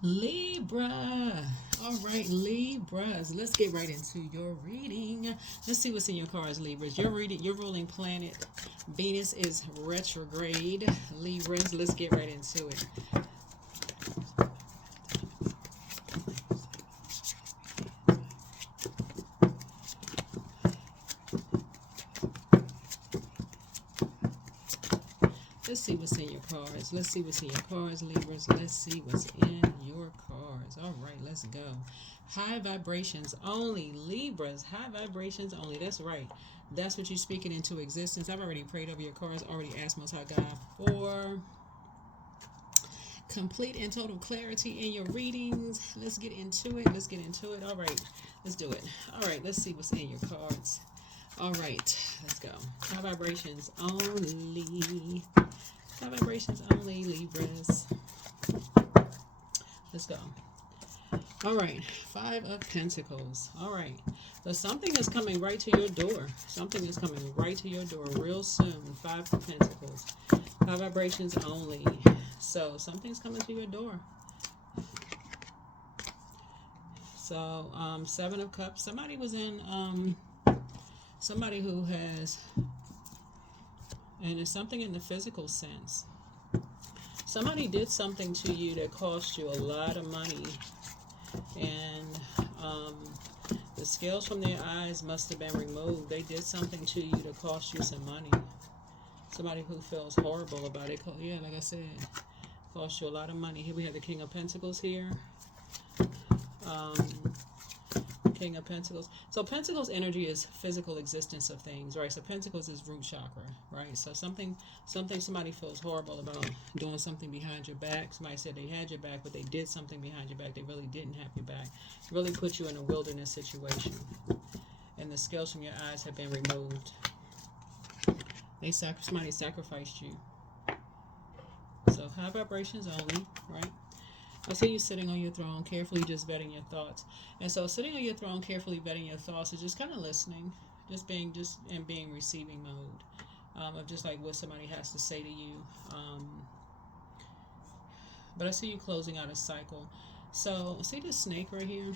Libra. All right, Libras. Let's get right into your reading. Let's see what's in your cards, Libras. Your ruling planet, Venus, is retrograde. Libras, let's get right into it. Let's see what's in your cards. Let's see what's in your cards, Libras. Let's see what's in your cards. All right, let's go. High vibrations only, Libras. High vibrations only. That's right. That's what you're speaking into existence. I've already prayed over your cards. Already asked Most High God for complete and total clarity in your readings. Let's get into it. Let's get into it. All right, let's do it. All right, let's see what's in your cards. All right, let's go. High vibrations only. High vibrations only, Libras. Let's go. All right, Five of Pentacles. All right, so something is coming right to your door. Something is coming right to your door real soon. Five of Pentacles. High vibrations only. So something's coming to your door. So Seven of Cups. Somebody was in somebody who has, and it's something in the physical sense. Somebody did something to you that cost you a lot of money, and the scales from their eyes must have been removed. They did something to you that cost you some money. Somebody who feels horrible about it. Yeah, like I said, cost you a lot of money. Here we have the King of Pentacles here. King of Pentacles. So Pentacles energy is physical existence of things, right? So Pentacles is root chakra, right? So something somebody feels horrible about, doing something behind your back. Somebody said they had your back, but they did something behind your back. They really didn't have your back. Really put you in a wilderness situation. And the scales from your eyes have been removed. Somebody sacrificed you. So high vibrations only, right? I see you sitting on your throne, carefully just vetting your thoughts. And so sitting on your throne, carefully vetting your thoughts is just kind of listening, being receiving mode, of just like what somebody has to say to you. But I see you closing out a cycle. So see this snake right here?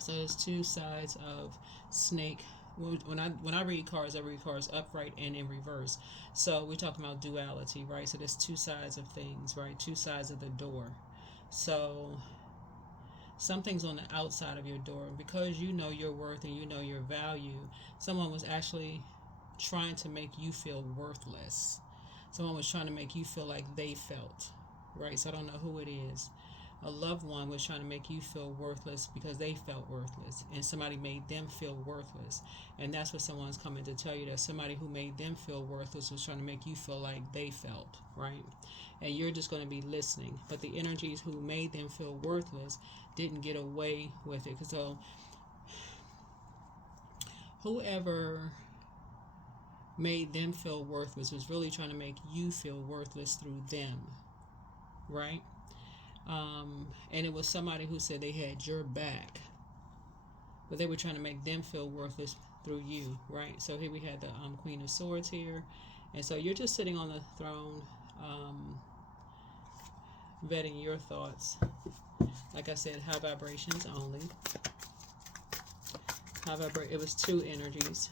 So there's two sides of snake. When I read cards, I read cards upright and in reverse. So we're talking about duality, right? So there's two sides of things, right? Two sides of the door. So something's on the outside of your door. Because you know your worth and you know your value, someone was actually trying to make you feel worthless. Someone was trying to make you feel like they felt, right? So I don't know who it is. A loved one was trying to make you feel worthless because they felt worthless, and somebody made them feel worthless. And that's what someone's coming to tell you, that somebody who made them feel worthless was trying to make you feel like they felt, right? And you're just going to be listening. But the energies who made them feel worthless didn't get away with it. So whoever made them feel worthless was really trying to make you feel worthless through them, right? And it was somebody who said they had your back, but they were trying to make them feel worthless through you, right? So here we had the Queen of Swords here, and so you're just sitting on the throne, vetting your thoughts. Like I said, high vibrations only. It was two energies.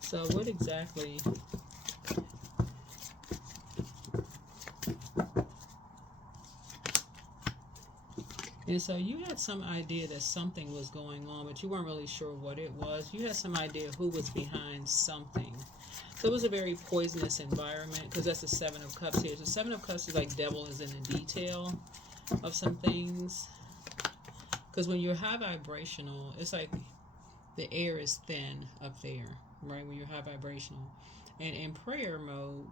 So what exactly? And so you had some idea that something was going on, but you weren't really sure what it was. You had some idea who was behind something. So it was a very poisonous environment, because that's the Seven of Cups here. So Seven of Cups is like devil is in the detail of some things. Because when you're high vibrational, it's like the air is thin up there, right? When you're high vibrational. And in prayer mode,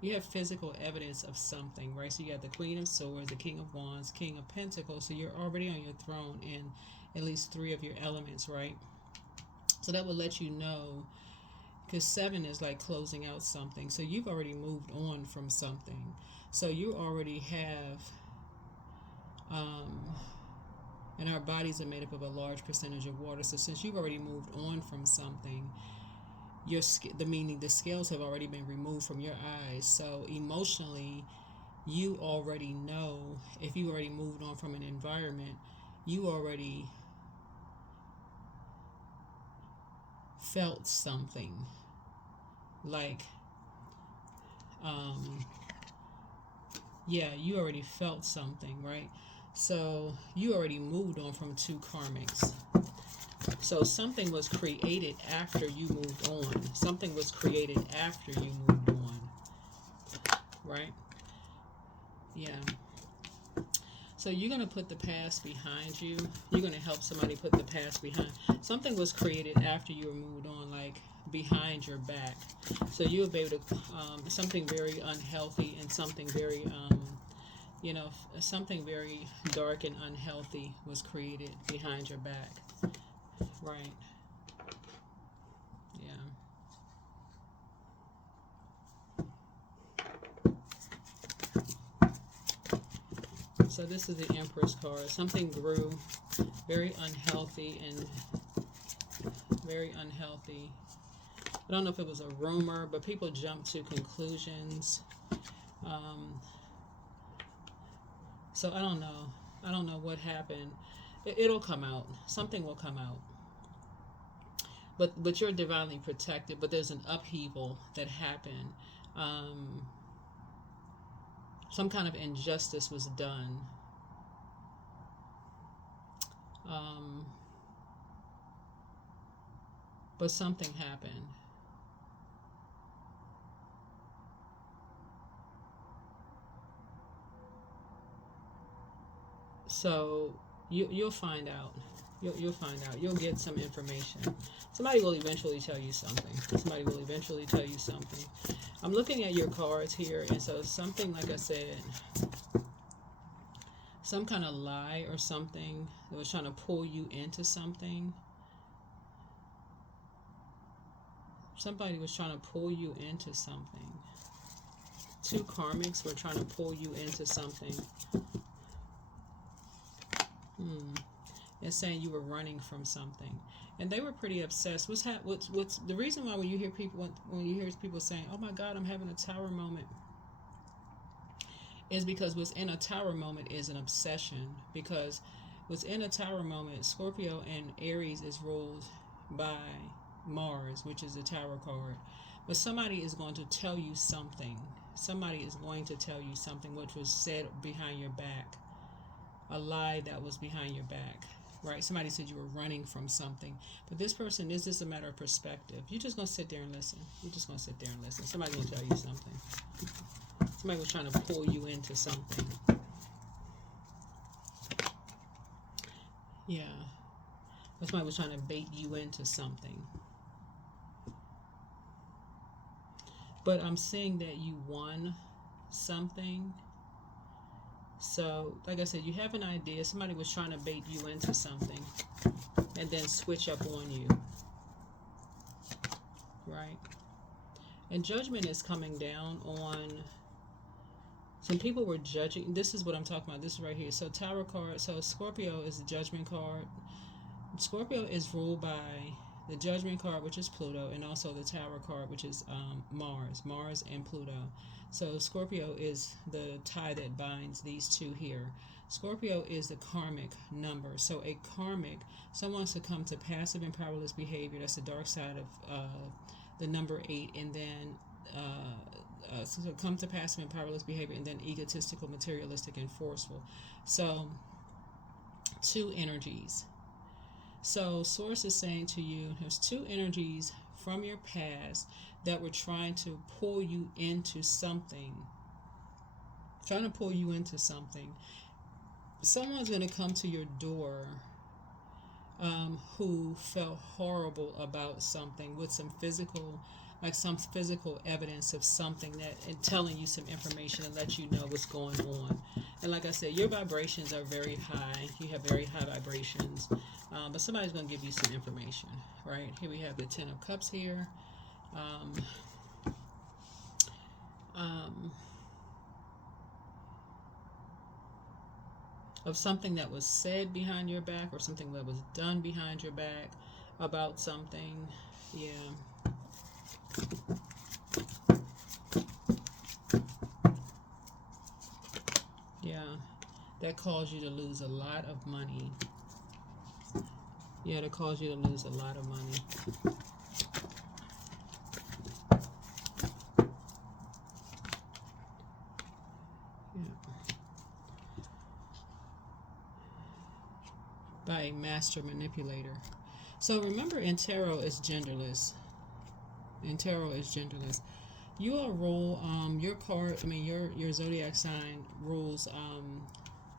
you have physical evidence of something, right? So you got the Queen of Swords, the King of Wands, King of Pentacles. So you're already on your throne in at least three of your elements, right? So that will let you know, because seven is like closing out something. So you've already moved on from something. So you already have, and our bodies are made up of a large percentage of water. So since you've already moved on from something, the meaning the scales have already been removed from your eyes. So emotionally, you already know, if you already moved on from an environment, you already felt something. Like, yeah, you already felt something, right? So you already moved on from 2 karmics. So something was created after you moved on. Something was created after you moved on, right? Yeah. So you're going to put the past behind you. You're going to help somebody put the past behind. Something was created after you were moved on, like behind your back. So you'll be able to, something very unhealthy and something very, you know, something very dark and unhealthy was created behind your back. Right. Yeah. So this is the Empress card. Something grew very unhealthy and very unhealthy. I don't know if it was a rumor, but people jumped to conclusions. So I don't know. I don't know what happened. It'll come out. Something will come out. But you're divinely protected. But there's an upheaval that happened. Some kind of injustice was done. But something happened. So you'll find out. You'll find out. You'll get some information. Somebody will eventually tell you something. Somebody will eventually tell you something. I'm looking at your cards here, and so something, like I said, some kind of lie or something that was trying to pull you into something. Somebody was trying to pull you into something. 2 karmics were trying to pull you into something. And saying you were running from something, and they were pretty obsessed. What's the reason why when you hear people saying, "Oh my God, I'm having a tower moment," is because what's in a tower moment is an obsession. Because what's in a tower moment, Scorpio and Aries is ruled by Mars, which is the tower card. But somebody is going to tell you something. Somebody is going to tell you something which was said behind your back. A lie that was behind your back. Right? Somebody said you were running from something. But this person, is this a matter of perspective? You're just going to sit there and listen. You're just going to sit there and listen. Somebody's going to tell you something. Somebody was trying to pull you into something. Yeah. Somebody was trying to bait you into something. But I'm seeing that you won something. So, like I said, you have an idea. Somebody was trying to bait you into something and then switch up on you. Right? And judgment is coming down on... Some people were judging. This is what I'm talking about. This is right here. So, Tower card. So, Scorpio is the judgment card. Scorpio is ruled by the judgment card, which is Pluto, and also the Tower card, which is Mars and Pluto. So Scorpio is the tie that binds these two here. Scorpio is the karmic number. So a karmic, someone succumb to passive and powerless behavior. That's the dark side of the number 8. And then succumb to passive and powerless behavior, and then egotistical, materialistic, and forceful. So 2 energies. So Source is saying to you, there's 2 energies from your past that were trying to pull you into something. Trying to pull you into something. Someone's going to come to your door who felt horrible about something with some physical, like some physical evidence of something that, and telling you some information and let you know what's going on. And like I said, your vibrations are very high. You have very high vibrations. But somebody's going to give you some information, right? Here we have the 10 of Cups here. Of something that was said behind your back, or something that was done behind your back about something. Yeah. that caused you to lose a lot of money. Yeah, that caused you to lose a lot of money. By a master manipulator. So remember, in tarot is genderless. In tarot is genderless. You all rule your card. I mean your zodiac sign rules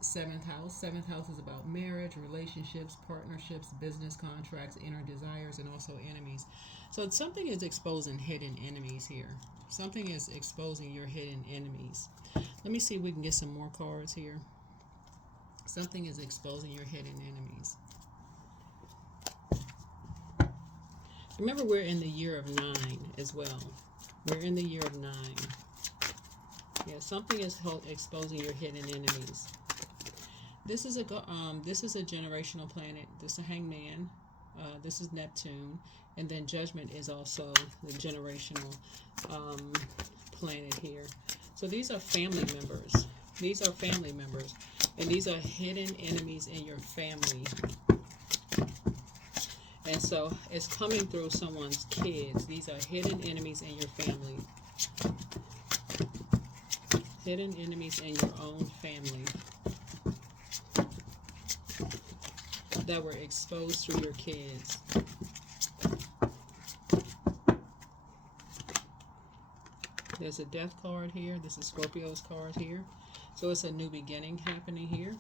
seventh house. Seventh house is about marriage, relationships, partnerships, business contracts, inner desires, and also enemies. So something is exposing hidden enemies here. Something is exposing your hidden enemies. Let me see if we can get some more cards here. Something is exposing your hidden enemies. Remember, we're in the year of 9 as well. We're in the year of 9. Yeah, something is exposing your hidden enemies. This is a generational planet. This is a hangman. This is Neptune, and then Judgment is also the generational planet here. So these are family members. These are family members. And these are hidden enemies in your family. And so it's coming through someone's kids. These are hidden enemies in your family. Hidden enemies in your own family that were exposed through your kids. There's a death card here. This is Scorpio's card here. So it's a new beginning happening here.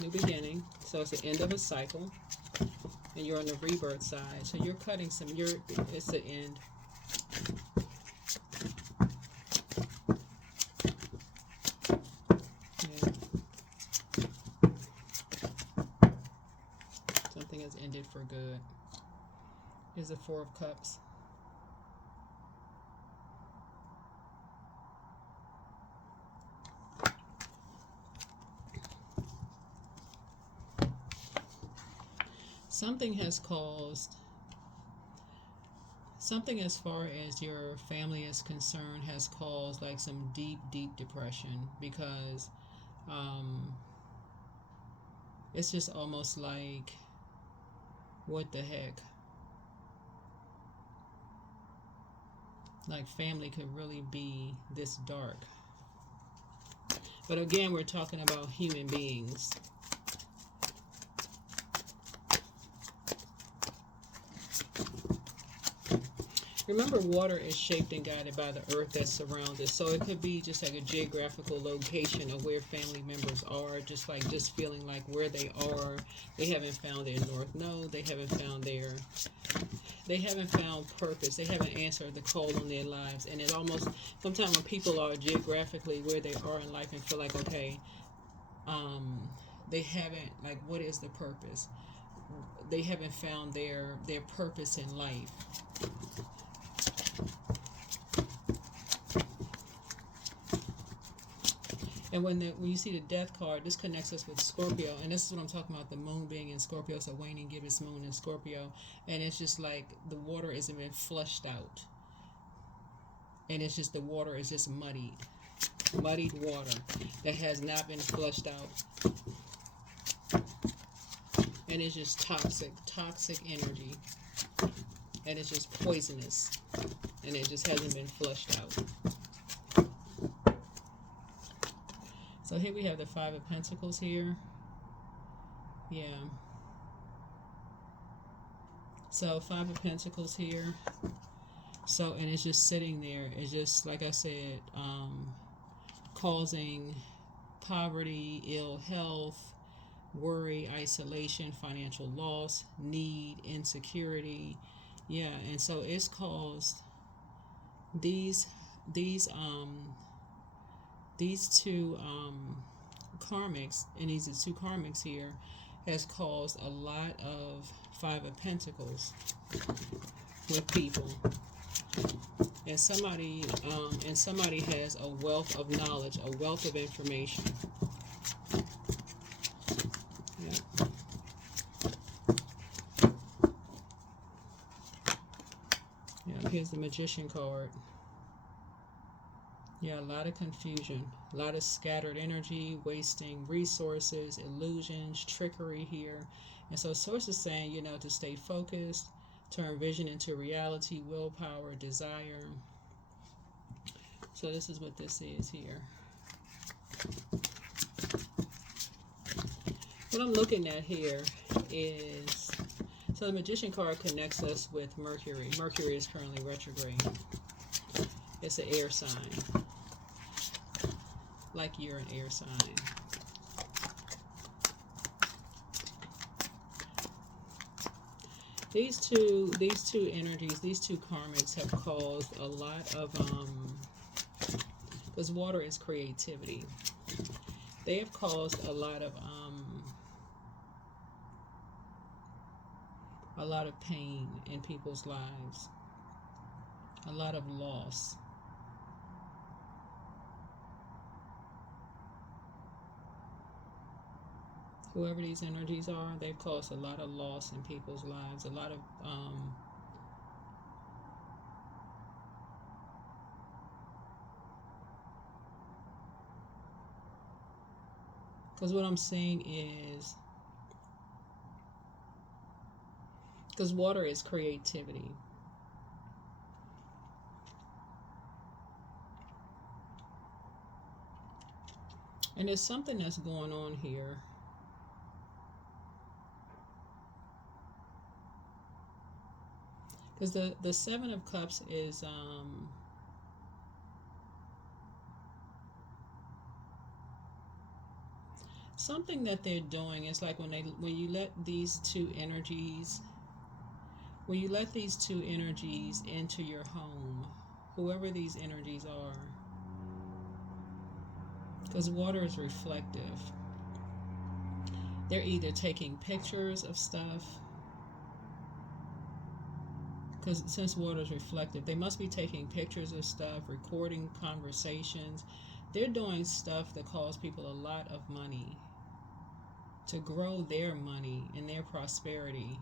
New beginning. So it's the end of a cycle. And you're on the rebirth side. So you're cutting some, it's the end. Yeah. Something has ended for good. Here's the Four of Cups. Something has caused, something as far as your family is concerned has caused like some deep, deep depression, because it's just almost like, what the heck? Like family could really be this dark. But again, we're talking about human beings. Remember, water is shaped and guided by the earth that surrounds it. So it could be just like a geographical location of where family members are, just feeling like where they are. They haven't found their north node. They haven't found purpose. They haven't answered the call on their lives. And it almost, sometimes when people are geographically where they are in life and feel like, okay, they haven't, like, what is the purpose? They haven't found their purpose in life. And when you see the death card, this connects us with Scorpio. And this is what I'm talking about, the moon being in Scorpio. So waning gibbous moon in Scorpio. And it's just like the water isn't been flushed out. And it's just, the water is just muddied. Muddied water that has not been flushed out. And it's just toxic energy. And it's just poisonous. And it just hasn't been flushed out. So here we have the Five of Pentacles here. Yeah. So Five of Pentacles here. So, and it's just sitting there. It's just, like I said, causing poverty, ill health, worry, isolation, financial loss, need, insecurity. Yeah, and so it's caused these two karmics, and these are two karmics here, has caused a lot of Five of Pentacles with people. And somebody has a wealth of knowledge, a wealth of information. Yeah. Yeah, here's the Magician card. Yeah, a lot of confusion, a lot of scattered energy, wasting resources, illusions, trickery here. And so, Source is saying, to stay focused, turn vision into reality, willpower, desire. So, this is what this is here. What I'm looking at here is, so the Magician card connects us with Mercury. Mercury is currently retrograde. It's an air sign, like you're an air sign. These two energies, these two karmics have caused a lot of, because water is creativity. They have caused a lot of pain in people's lives, a lot of loss. Whoever these energies are, they've caused a lot of loss in people's lives, a lot of because what I'm seeing is, because water is creativity. And there's something that's going on here. Because the Seven of Cups is something that they're doing is like when you let these two energies into your home, whoever these energies are, because water is reflective. They're either taking pictures of stuff, because since water is reflective, they must be taking pictures of stuff, recording conversations. They're doing stuff that costs people a lot of money to grow their money and their prosperity,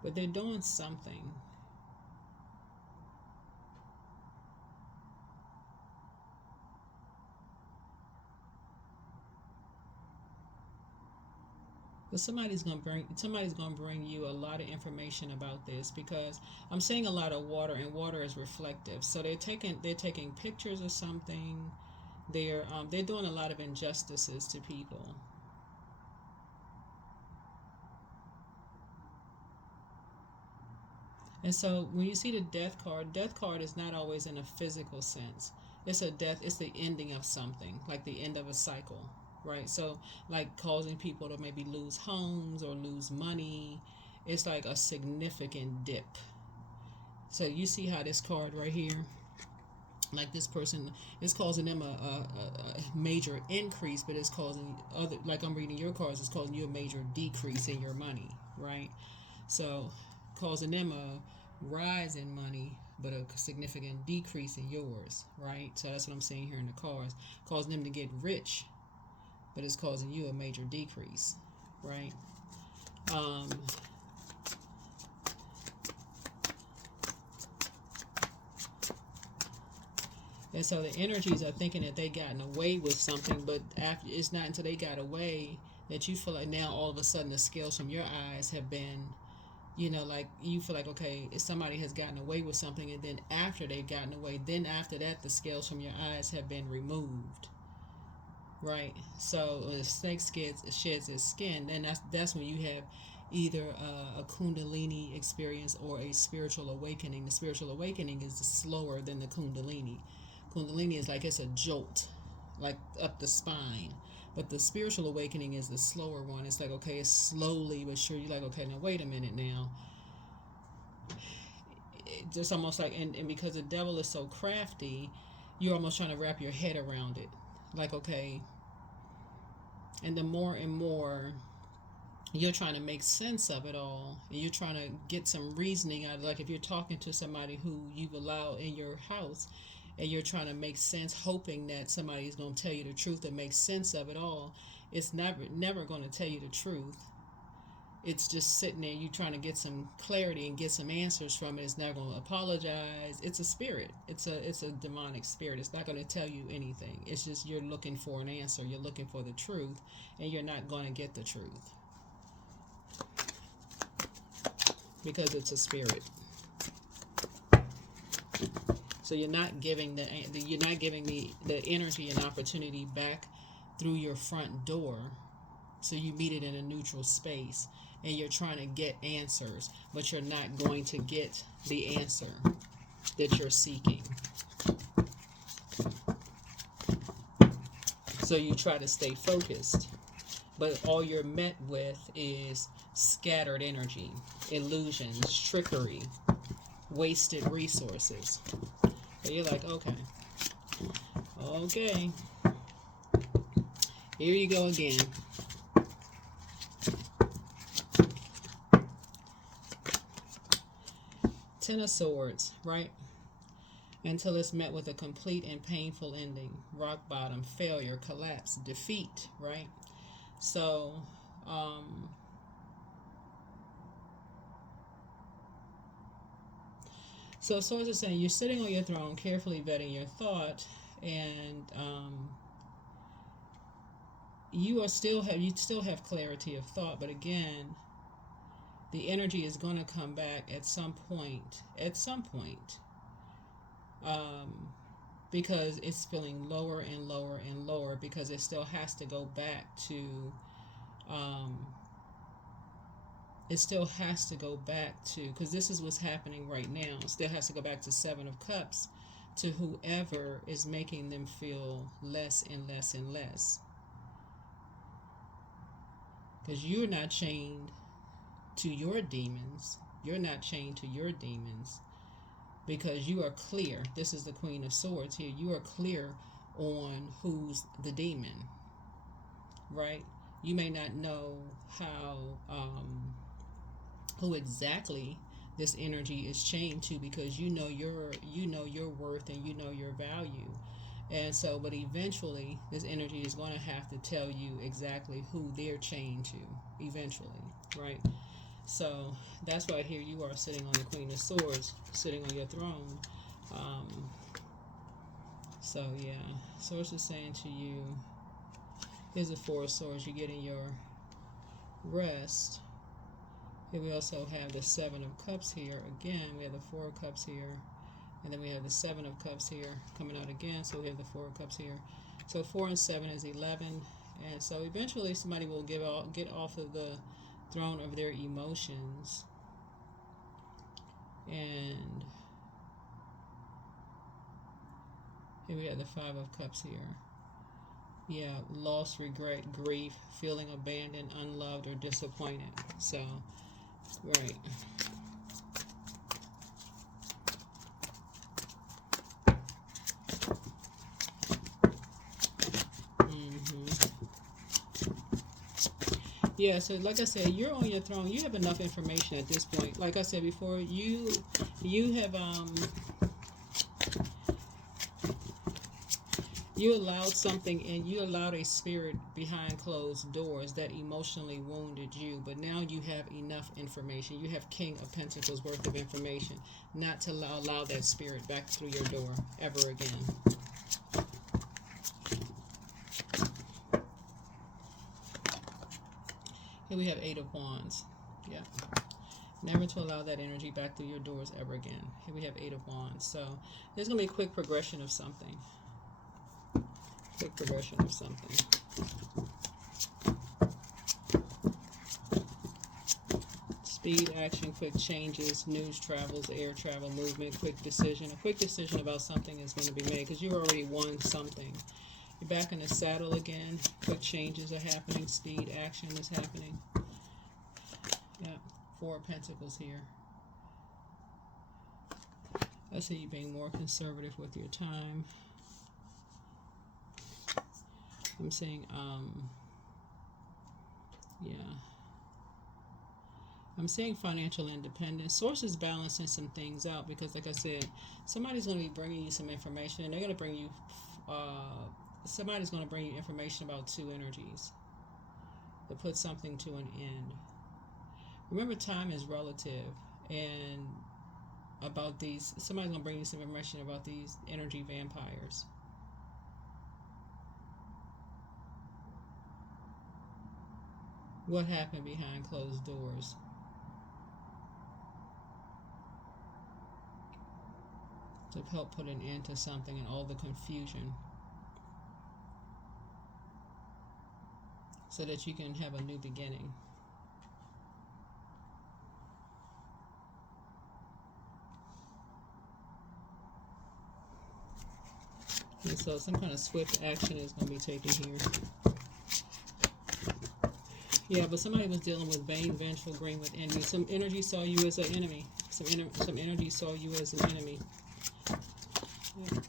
but they're doing something. But somebody's gonna bring you a lot of information about this, because I'm seeing a lot of water, and water is reflective. So they're taking pictures of something. They're doing a lot of injustices to people. And so when you see the death card is not always in a physical sense. It's a death, it's the ending of something, like the end of a cycle, right? So like causing people to maybe lose homes or lose money. It's like a significant dip. So you see how this card right here, like this person is causing them a major increase, but it's causing other, like I'm reading your cards, it's causing you a major decrease in your money, right? So causing them a rise in money, but a significant decrease in yours, right? So that's what I'm seeing here in the cards. Causing them to get rich, but it's causing you a major decrease, right? And so the energies are thinking that they gotten away with something, but after, it's not until they got away that you feel like now all of a sudden the scales from your eyes have been, like you feel like, okay, if somebody has gotten away with something, and then after they've gotten away, then after that the scales from your eyes have been removed, right? So when a snake sheds its skin, then that's when you have either a kundalini experience or a spiritual awakening. The spiritual awakening is slower than the kundalini. Kundalini is like it's a jolt, like up the spine. But the spiritual awakening is the slower one. It's like, okay, it's slowly but sure. You're like, okay, now wait a minute now. It just almost like, and because the devil is so crafty, you're almost trying to wrap your head around it. Like, okay, and the more and more you're trying to make sense of it all, and you're trying to get some reasoning out of, like if you're talking to somebody who you've allowed in your house, and you're trying to make sense, hoping that somebody is going to tell you the truth and make sense of it all, it's never going to tell you the truth. it's just sitting there. You trying to get some clarity and get some answers from it. It's not going to apologize. It's a spirit. It's a demonic spirit. It's not going to tell you anything. It's just you're looking for an answer. You're looking for the truth, and you're not going to get the truth because it's a spirit. So you're not giving the energy and opportunity back through your front door. So you meet it in a neutral space, and you're trying to get answers, but you're not going to get the answer that you're seeking. So you try to stay focused, but all you're met with is scattered energy, illusions, trickery, wasted resources. So you're like, okay, here you go again. Ten of Swords, right? Until it's met with a complete and painful ending. Rock bottom, failure, collapse, defeat, right? So, so Swords are saying you're sitting on your throne, carefully vetting your thought, and you still have clarity of thought, but again, the energy is going to come back at some point, because it's feeling lower and lower and lower, because it still has to go back to, because this is what's happening right now. It still has to go back to Seven of Cups, to whoever is making them feel less and less and less. Because you're not chained to your demons. You're not chained to your demons, because you are clear. This is the Queen of Swords here. You are clear on who's the demon, right? You may not know who exactly this energy is chained to, because you know your worth and you know your value. And so, but eventually this energy is going to have to tell you exactly who they're chained to eventually, right? So that's why here you are sitting on the Queen of Swords, sitting on your throne. So yeah, Swords is saying to you, here's the Four of Swords, you're getting your rest. Here we also have the Seven of Cups here. Again, we have the Four of Cups here. And then we have the Seven of Cups here coming out again. So we have the Four of Cups here. So 4 and 7 is 11. And so eventually somebody will get off of the throne of their emotions. And here we have the Five of Cups here. Yeah, loss, regret, grief, feeling abandoned, unloved, or disappointed. So, right. Yeah, so like I said, you're on your throne. You have enough information at this point. Like I said before, you have you allowed something in. You allowed a spirit behind closed doors that emotionally wounded you. But now you have enough information. You have King of Pentacles worth of information not to allow that spirit back through your door ever again. Here we have Eight of Wands. Yeah. Never to allow that energy back through your doors ever again. Here we have Eight of Wands. So there's going to be a quick progression of something. Quick progression of something. Speed, action, quick changes, news travels, air travel, movement, quick decision. A quick decision about something is going to be made because you already won something. You're back in the saddle again. Quick changes are happening. Speed, action is happening. Yeah, Four of Pentacles here. I see you being more conservative with your time. I'm saying, yeah. I'm saying financial independence. Source is balancing some things out because, like I said, somebody's going to be bringing you some information, and they're going to bring you, somebody's going to bring you information about two energies to put something to an end. Remember, time is relative, and about these, somebody's gonna bring you some information about these energy vampires. What happened behind closed doors? To help put an end to something and all the confusion, so that you can have a new beginning. And so some kind of swift action is going to be taken here. Yeah, but somebody was dealing with vain, vengeful, green with envy. Some energy saw you as an enemy. Some energy saw you as an enemy. Yeah.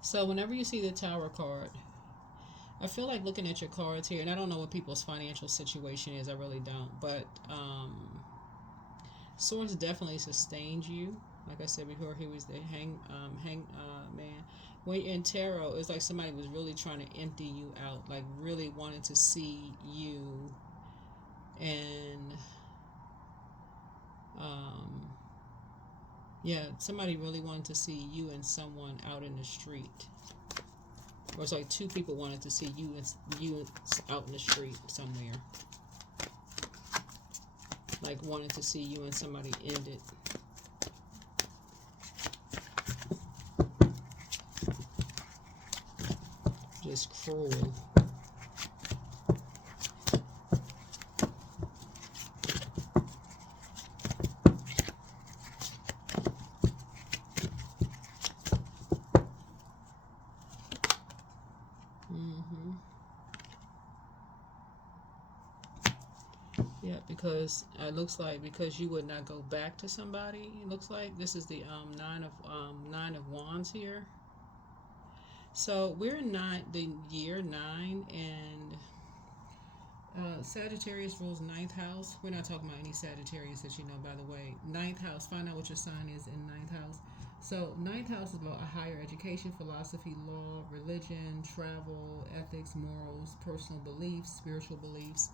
So whenever you see the Tower card, I feel like looking at your cards here, and I don't know what people's financial situation is, I really don't, but Source definitely sustained you. Like I said before, he was the hang man. When you're in tarot, it's like somebody was really trying to empty you out, like really wanted to see you, and yeah, somebody really wanted to see you and someone out in the street. Or it's like two people wanted to see you out in the street somewhere. Like wanted to see you and somebody end it. Just cruel. Yeah, because it looks like because you would not go back to somebody. It looks like this is the nine of wands here. So we're in the year 9, and Sagittarius rules 9th house. We're not talking about any Sagittarius that you know, by the way. 9th house. Find out what your sign is in 9th house. So 9th house is about a higher education, philosophy, law, religion, travel, ethics, morals, personal beliefs, spiritual beliefs.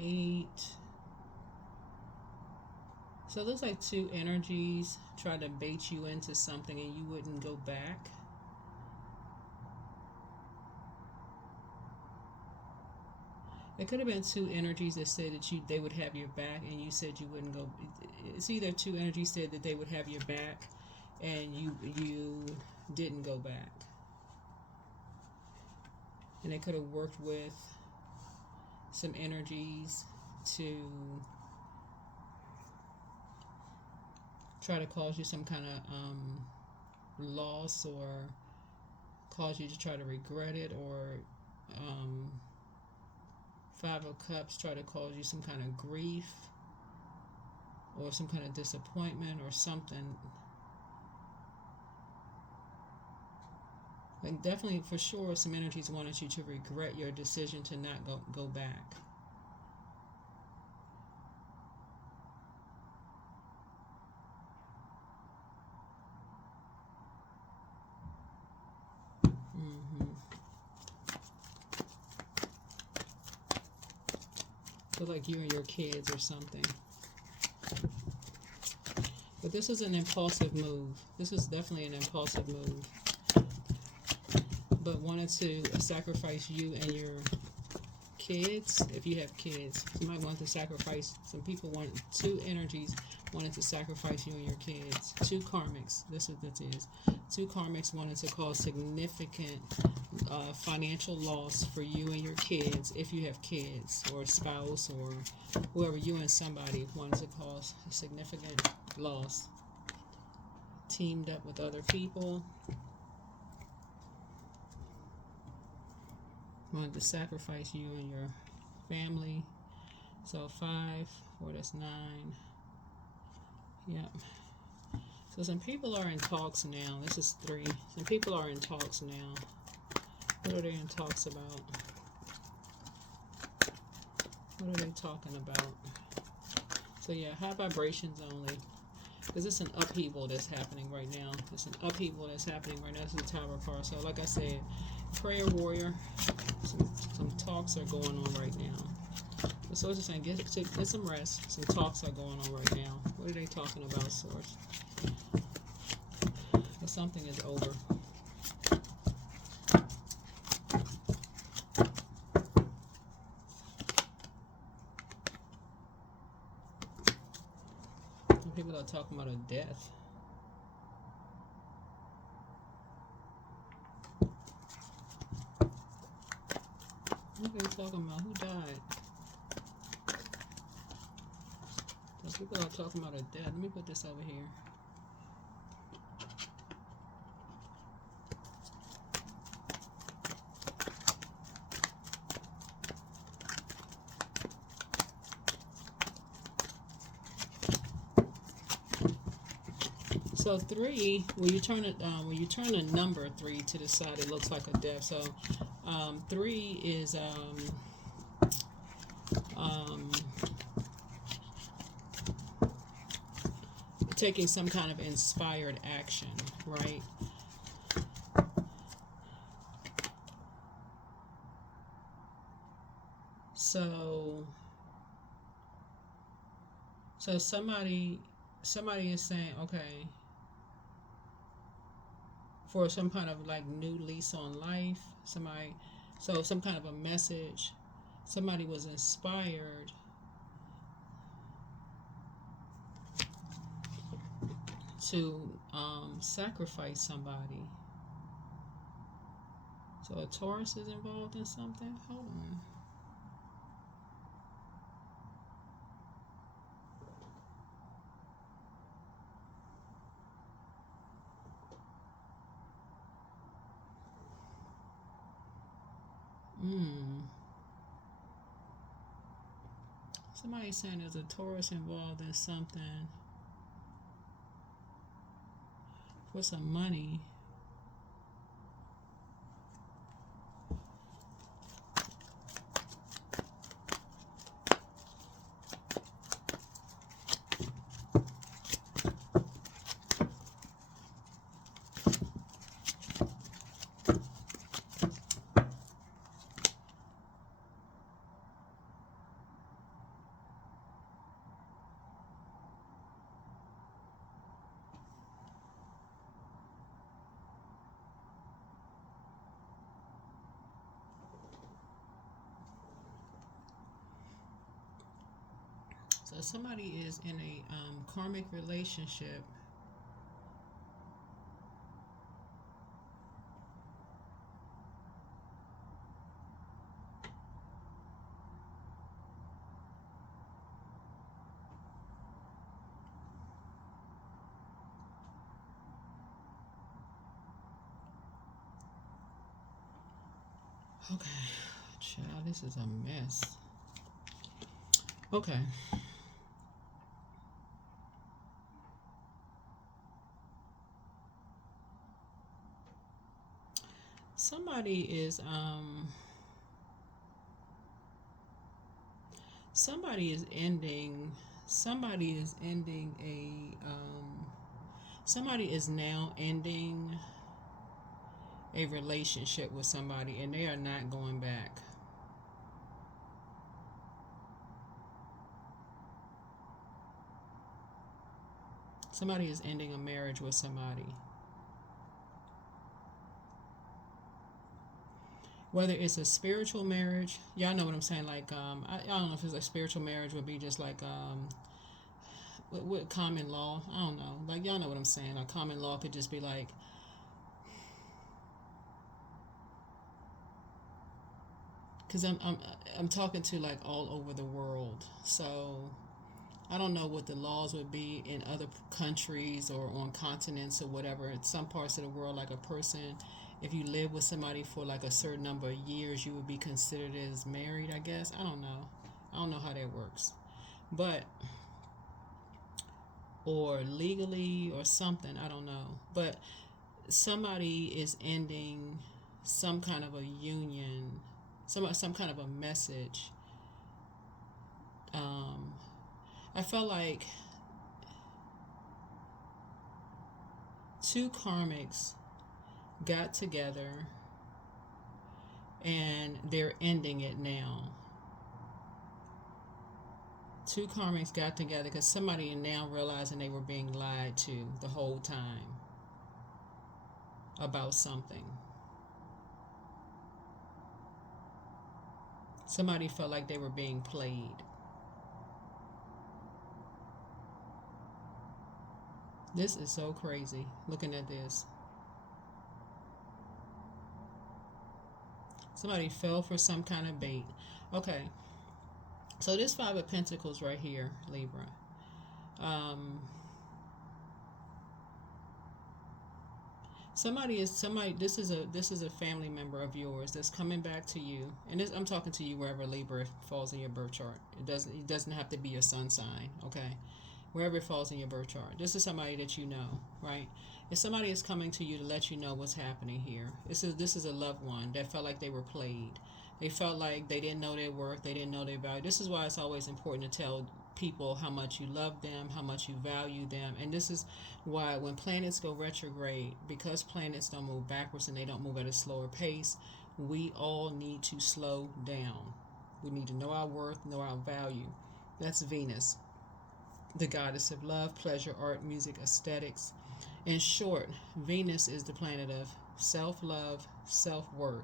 8. So it looks like two energies tried to bait you into something and you wouldn't go back. It could have been two energies that said that they would have your back, and you said you wouldn't go. It's either two energies said that they would have your back, and you didn't go back. And they could have worked with some energies to try to cause you some kind of loss, or cause you to try to regret it, or 5 of Cups try to cause you some kind of grief or some kind of disappointment or something. And definitely, for sure, some energies wanted you to regret your decision to not go back. So like you and your kids or something. But this is an impulsive move. This is definitely an impulsive move. But wanted to sacrifice you and your kids, if you have kids. Somebody wanted to sacrifice, some people wanted, two energies wanted to sacrifice you and your kids. Two karmics, this is what it is. Two karmics wanted to cause significant financial loss for you and your kids, if you have kids, or a spouse, or whoever, you and somebody wanted to cause a significant loss. Teamed up with other people. Wanted to sacrifice you and your family. So 5, 4, that's 9. Yep. So some people are in talks now. This is 3. Some people are in talks now. What are they in talks about? What are they talking about? So yeah, high vibrations only. Because it's an upheaval that's happening right now. It's an upheaval that's happening right now. This is a Tower card. So like I said, prayer warrior. Some talks are going on right now. The source is saying get some rest. Some talks are going on right now. What are they talking about, source? But something is over. Some people are talking about a death. What are they talking about? Who died? So people are talking about a death. Let me put this over here. So 3, when you turn the number 3 to the side, it looks like a death. So 3 is taking some kind of inspired action, right? So somebody is saying, okay, for some kind of like new lease on life, some kind of a message. Somebody was inspired to sacrifice somebody. So a Taurus is involved in something. Hold on. Somebody's saying there's a Taurus involved in something for some money. So somebody is in a karmic relationship. Okay, child, this is a mess. Okay. Somebody is ending somebody is now ending a relationship with somebody, and they are not going back. Somebody is ending a marriage with somebody. Whether it's a spiritual marriage, y'all know what I'm saying. Like, I don't know if it's a spiritual marriage would be just like with common law. I don't know. Like, y'all know what I'm saying. Like, common law could just be like, because I'm talking to like all over the world, so I don't know what the laws would be in other countries or on continents or whatever. In some parts of the world, like a person, if you live with somebody for like a certain number of years, you would be considered as married, I guess. I don't know how that works, but or legally or something, I don't know. But somebody is ending some kind of a union, some kind of a message I felt like two karmics got together and they're ending it now. Two karmics got together because somebody now realizing they were being lied to the whole time about something. Somebody felt like they were being played. This is so crazy, looking at this. Somebody fell for some kind of bait. Okay. So this Five of Pentacles right here, Libra. This is a family member of yours that's coming back to you, and I'm talking to you wherever Libra falls in your birth chart. It doesn't have to be your sun sign, okay? Wherever it falls in your birth chart. This is somebody that you know, right? If somebody is coming to you to let you know what's happening here, this is a loved one that felt like they were played. They felt like they didn't know their worth, they didn't know their value. This is why it's always important to tell people how much you love them, how much you value them. And this is why when planets go retrograde, because planets don't move backwards and they don't move at a slower pace, we all need to slow down. We need to know our worth, know our value. That's Venus, the goddess of love, pleasure, art, music, aesthetics. In short, Venus is the planet of self-love, self-worth.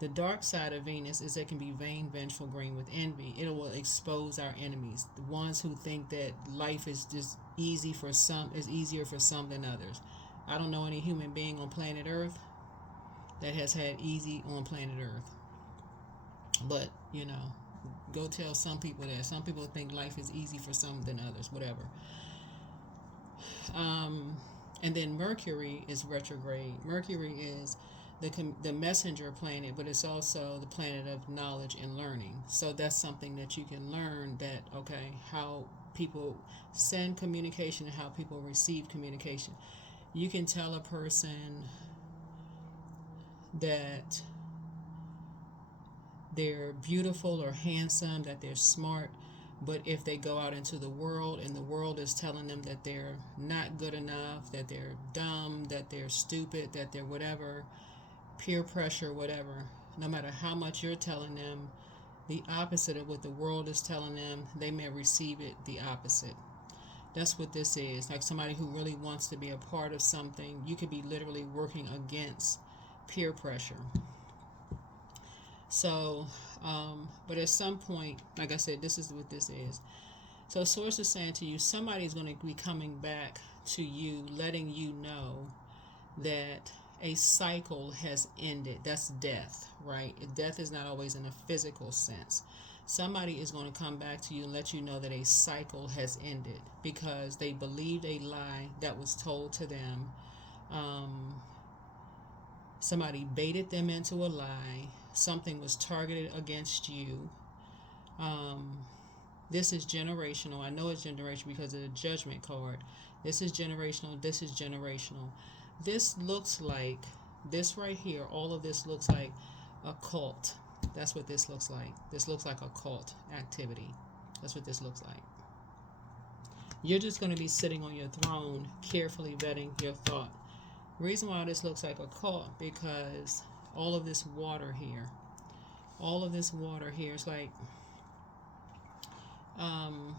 The dark side of Venus is it can be vain, vengeful, green with envy. It will expose our enemies, the ones who think that life is just easier for some than others. I don't know any human being on planet Earth that has had easy on planet Earth. But, go tell some people that. Some people think life is easy for some than others, whatever. And then Mercury is retrograde. Mercury is the messenger planet, but it's also the planet of knowledge and learning. So that's something that you can learn, that, okay, how people send communication and how people receive communication. You can tell a person that they're beautiful or handsome, that they're smart, but if they go out into the world and the world is telling them that they're not good enough, that they're dumb, that they're stupid, that they're whatever, peer pressure, whatever, no matter how much you're telling them the opposite of what the world is telling them, they may receive it the opposite. That's what this is. Like somebody who really wants to be a part of something, you could be literally working against peer pressure. So, but at some point, like I said, this is what this is. So Source is saying to you, somebody is going to be coming back to you, letting you know that a cycle has ended. That's death, right? Death is not always in a physical sense. Somebody is going to come back to you and let you know that a cycle has ended because they believed a lie that was told to them. Somebody baited them into a lie. Something was targeted against you. This is generational. I know it's generational because of the Judgment card. This is generational. This is generational. This looks like, this right here, all of this looks like a cult. That's what this looks like. This looks like a cult activity. That's what this looks like. You're just going to be sitting on your throne, carefully vetting your thought. Reason why this looks like a cult, because all of this water here, is like, and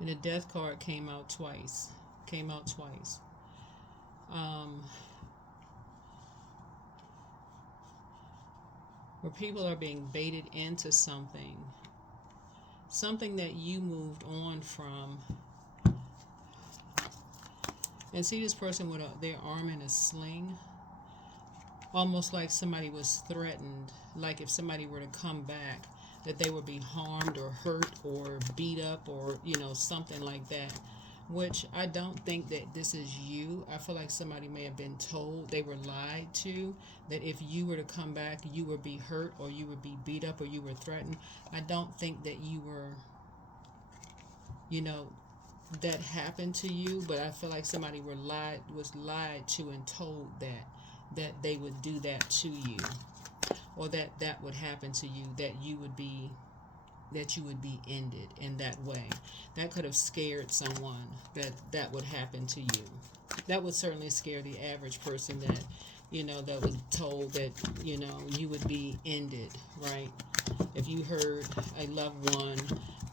the Death card came out twice. Where people are being baited into something that you moved on from. And see this person with their arm in a sling, almost like somebody was threatened, like if somebody were to come back, that they would be harmed or hurt or beat up or, something like that. Which I don't think that this is you. I feel like somebody may have been told, they were lied to, that if you were to come back, you would be hurt or you would be beat up or you were threatened. I don't think that you were, that happened to you, but I feel like somebody was lied to and told that they would do that to you, or that would happen to you, that you would be that you would be ended in that way. That could have scared someone, that would happen to you. That would certainly scare the average person, that, you know, that was told that, you know, you would be ended, right? If you heard a loved one,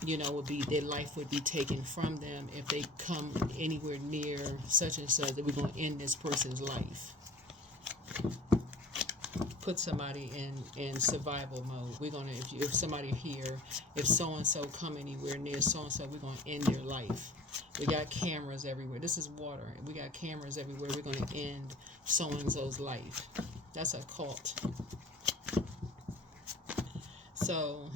you know, their life would be taken from them if they come anywhere near such and such, that we're going to end this person's life. Put somebody in survival mode. We're going to, if somebody here, if so-and-so come anywhere near so-and-so, we're going to end their life. We got cameras everywhere. This is water. We got cameras everywhere. We're going to end so-and-so's life. That's a cult. So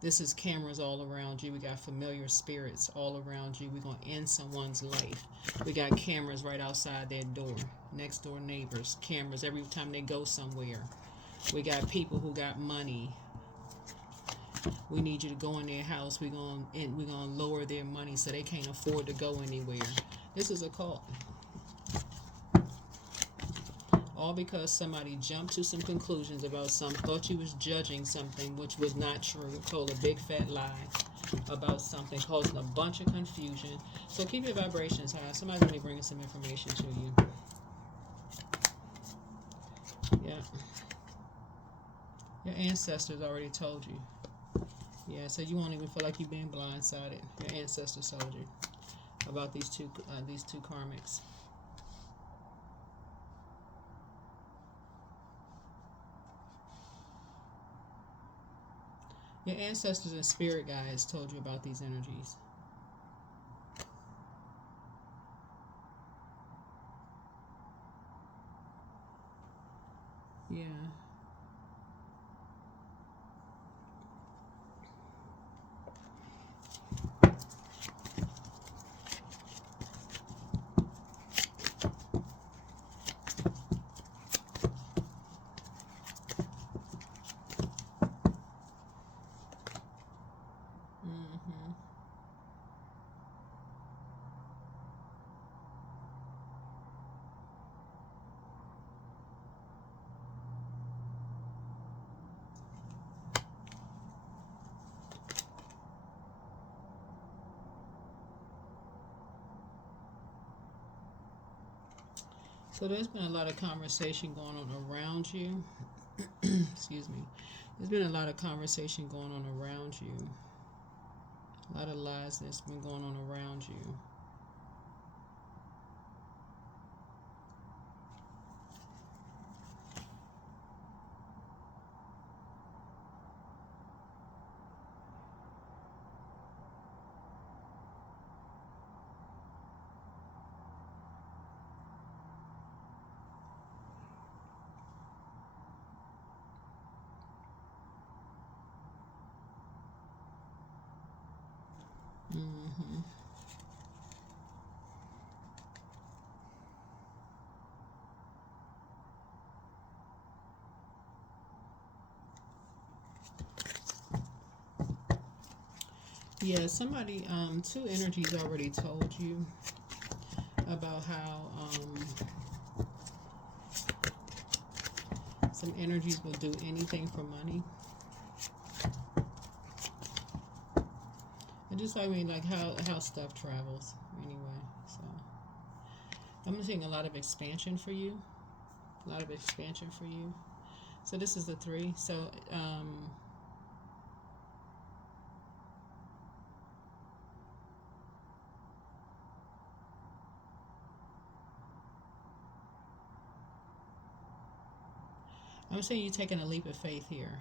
this is cameras all around you. We got familiar spirits all around you. We're going to end someone's life. We got cameras right outside their door. Next door neighbors. Cameras every time they go somewhere. We got people who got money. We need you to go in their house. We're gonna lower their money so they can't afford to go anywhere. This is a cult. All because somebody jumped to some conclusions about something, thought you was judging something which was not true, told a big fat lie about something, causing a bunch of confusion. So keep your vibrations high. Somebody's gonna be bringing some information to you. Yeah. Your ancestors already told you. Yeah, so you won't even feel like you're being blindsided. Your ancestors told you about these two karmics. Your ancestors and spirit guides told you about these energies. Yeah. So there's been a lot of conversation going on around you. Excuse me. There's been a lot of conversation going on around you. A lot of lies that's been going on around you. Mm-hmm. Yeah, somebody, two energies already told you about how some energies will do anything for money. And just, I mean, like how stuff travels anyway. So I'm seeing a lot of expansion for you. A lot of expansion for you. So this is the 3. So I'm saying you're taking a leap of faith here.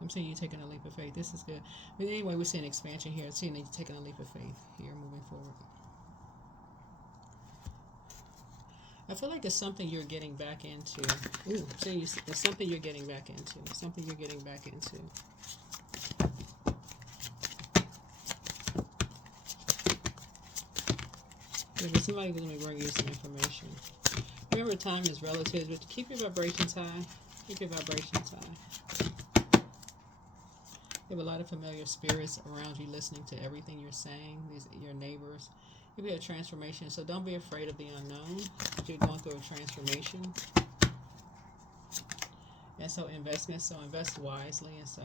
I'm saying you're taking a leap of faith. This is good. But anyway, we're seeing expansion here. Seeing that you're taking a leap of faith here moving forward. I feel like it's something you're getting back into. Ooh, I'm saying it's something you're getting back into. Something you're getting back into. Yeah, but somebody's going to be bringing you some information. Remember, time is relative, but keep your vibrations high. Keep your vibrations high. You have a lot of familiar spirits around you listening to everything you're saying, your neighbors. You'll be a transformation, so don't be afraid of the unknown. You're going through a transformation. And so invest wisely. And so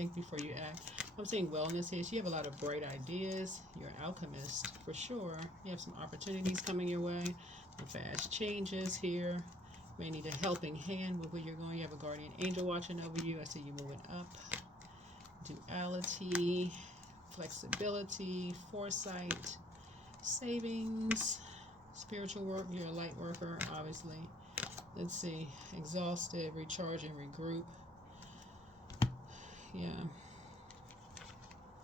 think before you act. I'm seeing wellness here. So you have a lot of bright ideas. You're an alchemist for sure. You have some opportunities coming your way. Some fast changes here. You may need a helping hand with where you're going. You have a guardian angel watching over you. I see you moving up. Duality, flexibility, foresight, savings, spiritual work. You're a light worker, obviously. Let's see. Exhausted, recharge and regroup. Yeah.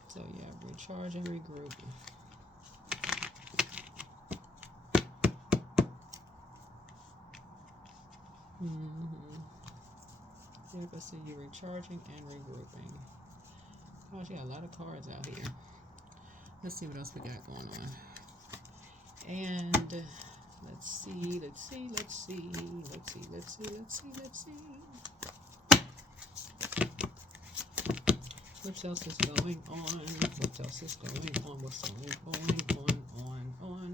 So yeah, recharge and regroup. Yep, I see you recharging and regrouping. Gosh, you got a lot of cards out here. Let's see what else we got going on. And let's see. What else is going on? What else is going on? What's going on?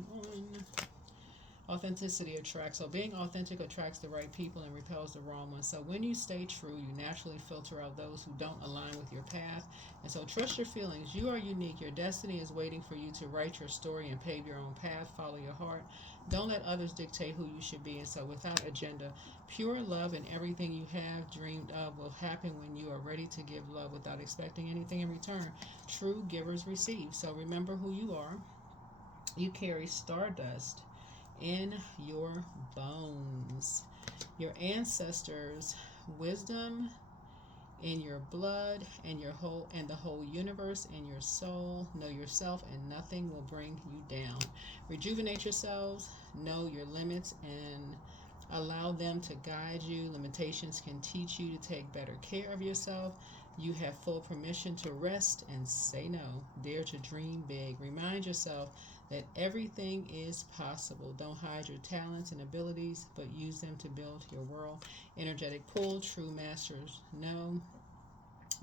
Authenticity attracts. So being authentic attracts the right people and repels the wrong ones. So when you stay true, you naturally filter out those who don't align with your path. And so trust your feelings. You are unique. Your destiny is waiting for you to write your story and pave your own path. Follow your heart. Don't let others dictate who you should be. And so without agenda, pure love and everything you have dreamed of will happen when you are ready to give love without expecting anything in return. True givers receive. So remember who you are. You carry stardust in your bones. Your ancestors' wisdom in your blood and the whole universe in your soul. Know yourself and nothing will bring you down. Rejuvenate yourselves, know your limits and allow them to guide you. Limitations can teach you to take better care of yourself. You have full permission to rest and say no. Dare to dream big. Remind yourself that everything is possible. Don't hide your talents and abilities, but use them to build your world. Energetic pull. True masters know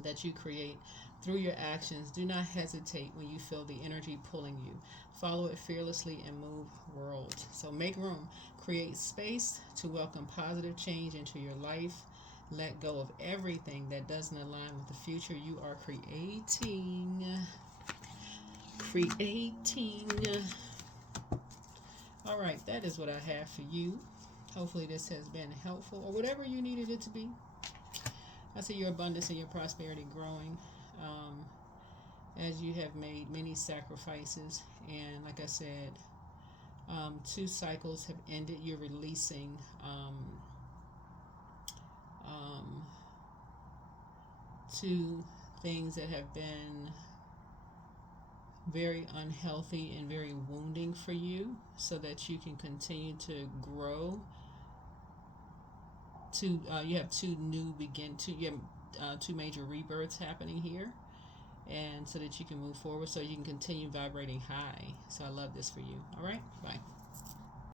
that you create through your actions. Do not hesitate when you feel the energy pulling you. Follow it fearlessly and move world. So make room. Create space to welcome positive change into your life. Let go of everything that doesn't align with the future you are creating. All right, that is what I have for you. Hopefully this has been helpful or whatever you needed it to be. I see your abundance and your prosperity growing as you have made many sacrifices. And like I said, 2 cycles have ended. You're releasing 2 things that have been very unhealthy and very wounding for you, so that you can continue to grow. You have 2 major rebirths happening here, and so that you can move forward, so you can continue vibrating high. So I love this for you. All right, bye.